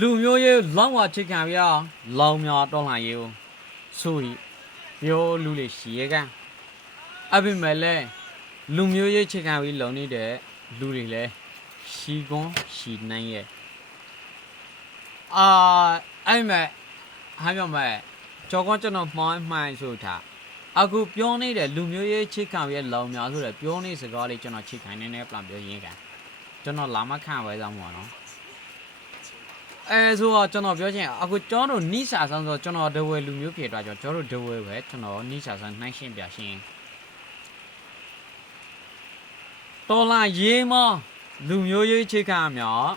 လူမျိုးရေးလောင်းဝချစ်ခံရလောင်များတော်လှန်ရေးကိုဆိုရီပြောလူလေးရှိရကန်အပိမဲ့လဲလူမျိုးရေးချစ်ခံပြီးလုံနေတဲ့လူတွေလဲရှီကွန်ရှီနိုင်ရဲ့အဲ့မဲ့ဟာပြောမဲ့ကြောကွန်ကျွန်တော်မှိုင်းဆိုတာအခုပြောနေတဲ့လူမျိုးရေးချစ်ခံရဲ့လောင်များဆိုတဲ့ပြောနေစကားလေးကျွန်တော်ချစ်ခံနေပြန်ပြောရင်းကန်ကျွန်တော်လာမခံပဲကြောင်းပေါ့နော်ဆိုတော့ကျွန်တော်ပြောချင်အခုကျွန်တော်နိစာဆန်းဆိုကျွန်တော်ဒဝဲလူမျိုးဖြစ်သွားကျွန်တော်ဒဝဲပဲကျွန်တော်နိစာဆန်းနှိုင်းရှင်းပြရှင်းတော်လာရေးမလူမျိုးရေးချိတ်ခံမြောက်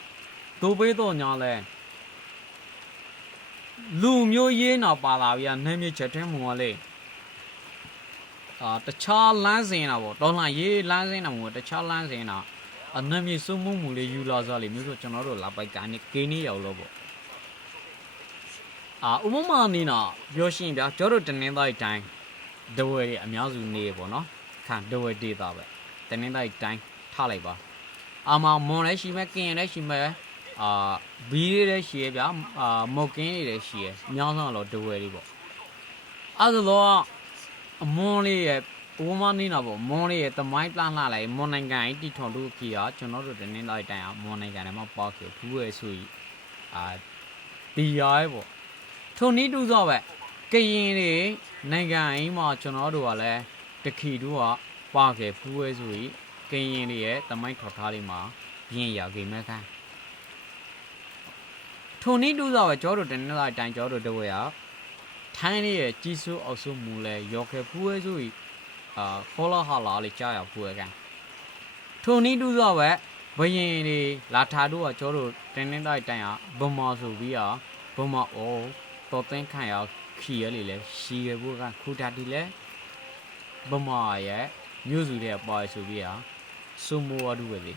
ဒိုပေးတော့ညာလဲလူမျိုးရေးတော့ပါလာပြီနာမည်ချက်ထဲမှာလေတခြားလမ်းစဉ်တော့တော်လာရေးလမ်းစဉ်တော့မဟုတ်တခြားလမ်းစဉ်တော့နာမည်စုံမှုလေးယူလာစားလေးမျိုးဆိုကျွန်တော်တို့လာပိုက်ကနေကိန်းနေရောက်လို့ပေါ့ဥပမာနေတော့ပြောရှင်းပြကျွန်တော်တို့တနင်္သာရီတိုင်းဒဝဲတွေအများစုနေပေါ့နော်ခံဒဝဲဒေတာပဲတနင်္သာရီတိုင်းထားလိုက်ပါမွန်လည်းရှိမဲ့ကင်လည်းရှိမဲ့ဘီးတွေလည်းရှိရဗျမော်ကင်းတွေလည်းရှိရအများဆုံးတော့ဒဝဲတွေပေါ့အဲ့ဒါတော့မွန်လေးရဲ့ဥပမာနေတော့ပေါ့မွန်လေးရဲ့တမိုင်းပလန်လှလိုက်မွန်နိုင်ငံအတီထွန်တို့ကြီးကျွန်တော်တို့တနင်္သာရီတိုင်းမွန်နိုင်ငံထဲမှာပေါက်ခဲ့ဘူးရဲ့ဆိုကြီးဒီရဲပေါ့ထုံနီးတူသောပဲကရင်တွေနိုင်ငံအိမ်မှာကျွန်တော်တို့ကလည်းတခီတို့ကပါခဲ့ဖူးရဲဆိုကြီးကရင်တွေရဲ့တမိုင်းထော်ထားလေးမှာပြင်ရခဲ့မဲ့ခန်းထုံနီးတူသောပဲကျွန်တော်တို့တနင်္သာရီတိုင်းကျွန်တော်တို့တဝဲရထိုင်းရဲ့ကြီးစိုးအောက်စိုးမူလဲရောခဲ့ဖူးရဲဆိုကြီးခေါ်လာဟာလာလေးကြားရဖူးရဲကန်ထုံနီးတူသောပဲဘရင်တွေလာထားတို့ကကျွန်တော်တို့တနင်္သာရီတိုင်းကဗမာဆိုပြီးဗမာတော်သိန်းခံရခီရလေလဲရှီရဖို့ကခူတာတီလဲဗမာရဲ့မြို့စုတဲ့ပေါ်ဆိုပြီးစုံမောဒူပဲလေ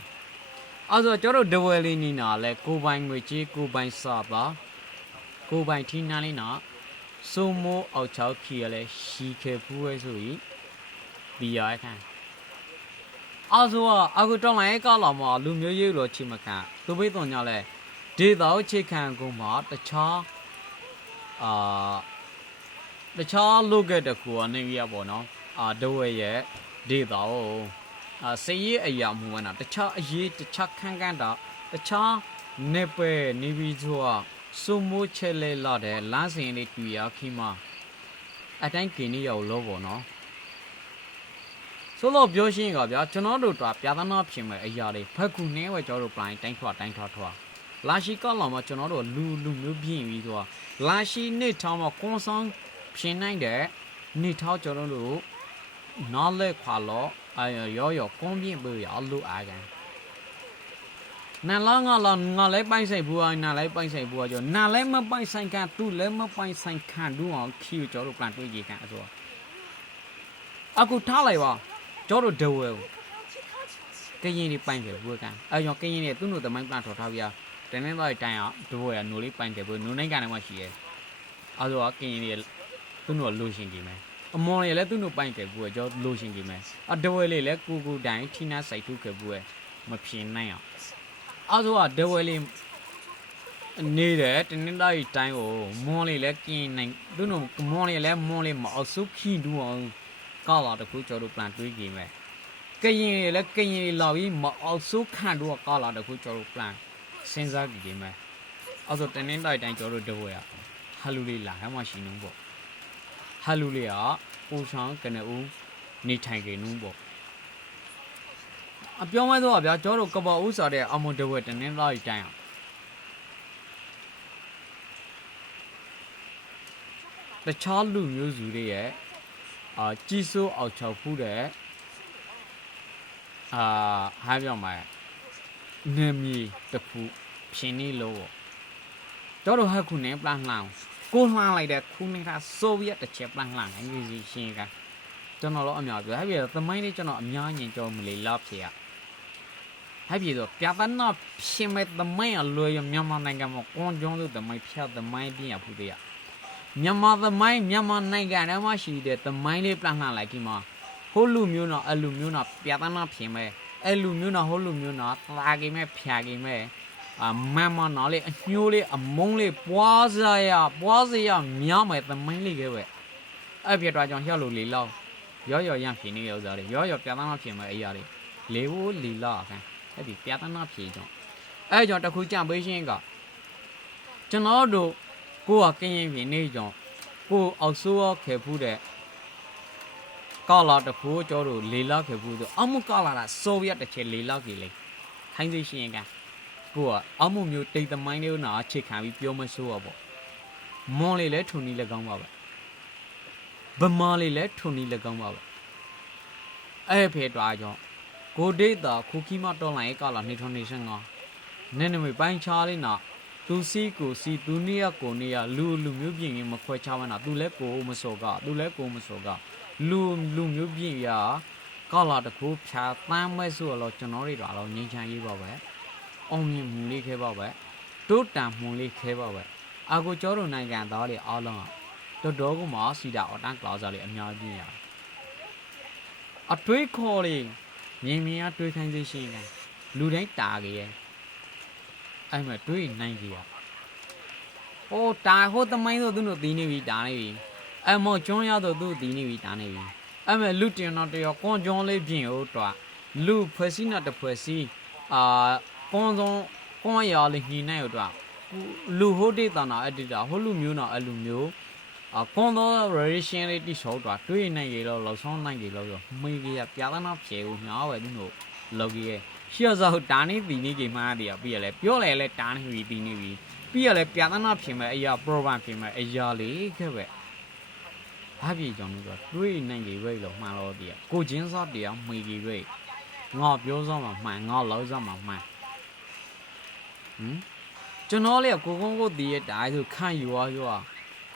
အဲ့ဆိုကျွန်တော်ဒဝဲလေးနီနာလဲကိုပိုင်ငွေကြီးကိုပိုင်စာပါကိုပိုင်ထီနာလေးနာစုံမောအောက်ချောက်ခီရလဲရှီခဲဖူးရဲဆိုပြီးပြီးရခံအဲ့ဆိုအခုတောင်းလိုက်ကောက်လာမှာလူမျိုးရေးလို့ချိမခံသူပိတ်တော်ညလဲဒေတာကိုချိခံကုန်မှာတခြားတခြားလုကတဲ့ကူအနေရပေါ့နော်ဒဝဲရဲ့ဒေတာကိုစေးရအရာမူဝနာတခြားအရေးတခြားခန်းခန်းတာတခြားနေပဲနေပြီးဆိုစုံမိုးချဲလဲလာတဲ့လမ်းစဉ်လေးတွေ့ရခိမအတိုင်းกินနေရောက်လို့ပေါ့နော်ဆိုတော့ပြောရှင်းကဗျာကျွန်တော်တို့တော့ပြဿနာဖြစ်မဲ့အရာတွေဖက်ကူနေဝဲကျွန်တော်တို့ပိုင်းတိုင်းထွာလာရှိကောက်လာမှာကျွန်တော်တို့လူမျိုးပြင်းပြီးဆိုလာရှိနေထောင်းမှာကွန်ဆောင်ဖြစ်နိုင်တဲ့နေထောင်းကျွန်တော်တို့နားလဲခွာလို့ရောကွန်ပြင်းပေးရလို့အားကန်နာလာငါလဲပိုင်ဆိုင်ဘူးနာလဲပိုင်ဆိုင်ဘူးကျော်နာလဲမပိုင်ဆိုင်ကန်သူလဲမပိုင်ဆိုင်ခံတို့အောင်ခီကျွန်တော်တို့ပြန်တွေးကြည့်ကန်ဆိုအခုထားလိုက်ပါကျွန်တော်တို့ဒဝဲကရင်တွေပိုင်တယ်ဘူးကန်ကြောင့်ကရင်တွေသူ့တို့တမိုင်းပြန်ထော်ထားပြတနင်္သာရီတိုင်းဒဝဲနိုးလေးပိုင်တယ်ဘူးနိုးနိုင်ကန်ထဲမှာရှိရဲအဲ့ဆိုကရင်တွေသူ့တို့လိုရှင်ကြီးမယ်အမော်ရလည်းသူ့တို့ပိုင်တယ်ဘူးကျော်လိုရှင်ကြီးမယ်ဒဝဲလေးလည်းကိုတိုင်းထိနာစိုက်ထုခဲ့ဘူးမဖြင်းနိုင်အောင်အဲ့ဆိုဒဝဲလေးနေတယ်တနင်္သာရီတိုင်းကိုမွန်လေးလည်းกินနိုင်သူ့တို့မွန်လေးလည်းမွန်လေးမအောင်စုခီတူအောင်ကောက်လာတခုကျော်တို့ပြန်တွေးကြည့်မယ်ကရင်လည်းကရင်လာပြီးမအောင်စုခံတို့ကောက်လာတခုကျော်တို့ပြန်စဉ်းစားကြည့်မယ်အဲ့ဆိုတနင်္သာရီတိုင်းကျော်တို့ဒဝဲဟာလူလေးလာဟမ်းမရှိနှုံးပေါ့ဟာလူလေးပူဆောင်ကနေဦးနေထိုင်ကြနှုံးပေါ့အပြောင်းမဲတော့ဗျာကျော်တို့ကပဦးစားတဲ့အမွန်ဒဝဲတနင်္သာရီတိုင်းတခြားလူမျိုးစုတွေရဲ့ကြီးစိုးအောက်ချောက်ဖူးတဲ့ဟာပြောင်းမှာနေမီတခုဖြင်းနေလို့တော့တော့ဟာခုနေပလန်လောင်ကိုလှမ်းလိုက်တဲ့ခုနေတာဆိုဗီယက်တစ်ချက်ပလန်လောင်အင်္ဂလိပ်ရှင်းကကျွန်တော်တော့အများပြောဟဲ့ပြသမိုင်းလေးကျွန်တော်အများကြီးကြောမလေးလောက်ဖြစ်ရဟဲ့ပြတော့ပြပနာဖြစ်မဲ့သမိုင်းအလွယ်မြန်မာနိုင်ငံမှာကွန်ကျောင်းလို့သမိုင်းဖြတ်သမိုင်းပြရဖူးတဲ့မြန်မာသမိုင်းမြန်မာနိုင်ငံထဲမှာရှိတဲ့သမိုင်းလေးပလန်လှလိုက်ကြီးမှာဟိုလူမျိုးနော်အလူမျိုးနော်ပြသနာဖြစ်မဲ့အလူမျိုးနော်ဟိုလူမျိုးနော်သာကြီးမဲ့ဖြာကြီးမဲ့ mamma nale nyole amongle bwaza mya me the mainly give up your dragon hello lila yo young penny ozari yo piano pima ayari levo lila can be piano pigeon I don't a good jump got Janado go a king in nature go also kepude call out the poor joro lila kepudo amukala Soviet the lila gilly hang shinga go amu you take the mind you now chick can be pure soable Molly let to kneel a gum over but Molly let to kneel a gum over I paid Rajon go date the cookie maton like color nation Nenemy buying Charlie now to see go see Dunia Konia Lulu being in Maquachawana do let go Masoga do let go Masoga Lum you being ya call out the coop chat time my soul or Janori Ralo Ninja Yibawe only Muli Kebawe 2 times Muli Kebawe I go Joro Nagan Dolly all along the dog ma see that or Tank Lazali and Yagia a twig calling Yimmy a twig and the shinga Lude Tagi I'm a twin 90. Oh, I hold the mind of the Dini Dani. I'm more join out of the Dini Dani. I'm a lieutenant of your conjoint living ultra. Lu Persina the Percy, Condon, Coyal Hinaudra. Lu Hodetana Edita, Holumuna Alumio, a Condor Rationality Shoulder, 29 yellow, Loson 90 logo, maybe a piano shell now, I don't know. Logie. She was a Dani Vinigi Madia, be a pure let Dani Vinigi, be a piano pima, a program pima, a jolly cave. Have you done the 390 way of my lord dear? Go jeans up dear, Miggy way. Not yours on my mind, not lows on my mind. Generally, a Gogo dear died who can you are.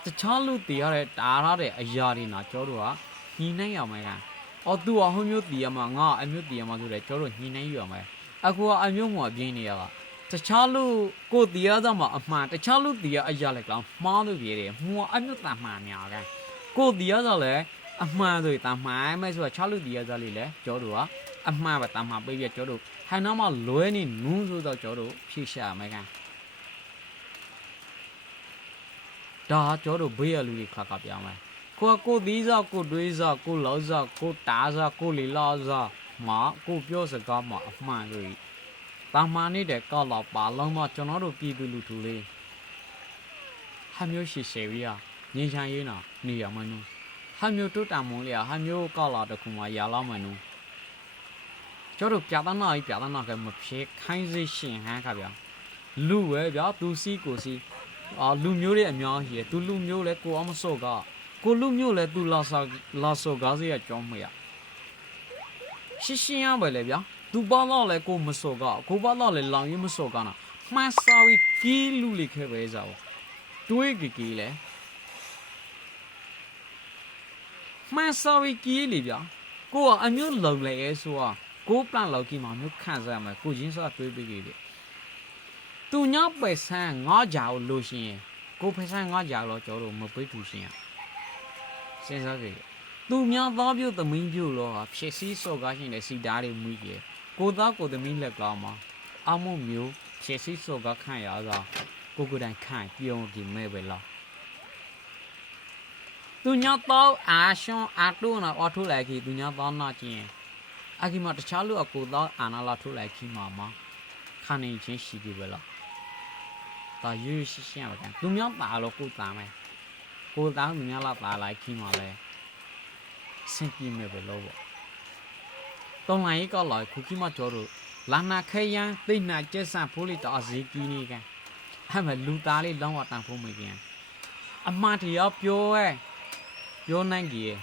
The child look dear at Arade, a yard in a Jorua, he nay of my god. Or do a home the among our and the among the children he nay you may. I go a new more genial. The child go the other man, the child the Ayalaka, Mother Viri, more I'm not that man yaga. Go the other leg, a man with a man, as well child the other lile, Jodua, a man with a man baby Jodu. Hanama Lueni moons with the Jodu, she shall make a. Da Jodu Bealu cock up yama. Ko these are good Riza, good Loza, good Taza, good Lilaza, Ma, good Piosa Gamma of Mangri. Tamani de Kala, Baloma, Jonoro people to lay. Hamu Shishavia, Nisha near Manu. Hamu to Tamulia, Hamu Kala the Kumayala Manu. Jodo Piatana, Piatana, and Mopshake, kindly shin Hankavia. Lu, to see, go see. Lumule and Yaw here, to Lumule, go Amasoga. Columule do lasso gazia jomia. Shishia belevia, do balole go musoga, go balole lang you musogana. Massawi kiluli kevezao. Twigile Massawi kilivia. Go a new lovely as you are. Go plan lucky man, you can't say my cousins are too big. Do not by sang or jowl Lucian. Go passang or jowl or Mopitushian. Since I do not love you the mean you law, she sees so gushing the sea daddy media. Go dark with the mean like Lama. Amo mu, she sees so got kind of go good and kind, you won't give me law. Do not thou ashon at Luna or two like it, do not thou not in. I give out the child of good law and a lot to like him, mamma. Can't change she give a lot. The you she shall again. Do not buy a local time. Cô giáo mình là lại khi mà là sinh viên về lâu. Tôi này có loại của khi mà cho được là na khai ya tin là chơi sang phố đi tao gì kia này cả. Hay mà lưu ta đi đóng vào tàng phố mấy kia. Mà thì ở bio này kia.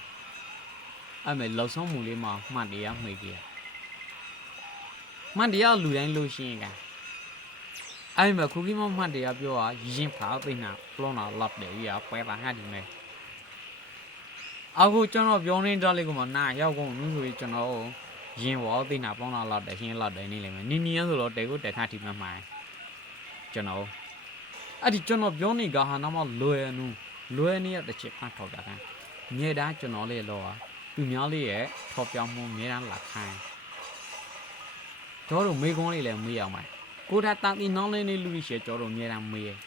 Mà lâu sống mù đi mà đi ở mấy kia. Mà đi ở lùi anh lùi xin cả. Ai mà khu kia mà đi ở bio à, yên pháo tin nào, lo nào lọt để ở quay vào hai điểm này. Aku cho nó bio nên ra lại cũng mà na, yêu cũng nuôi cho nó yên vào tin nào, lo nào lọt để yên lọt để này lại mà, nín rồi lọt để cũng để hai điểm mà cho nó. Ai thì cho nó bio này cả nó mà lùi này để chép phát thọ cả. Nhớ đã cho nó lên lo, từ nhớ lên thọ bio mua nhớ đã lạc hai. Cho rồi mấy con này là mấy ông mày. ကိုယ်တာတာတီနောင်းလင်းနေလူရှိကျော်တော့အများတမ်းမေး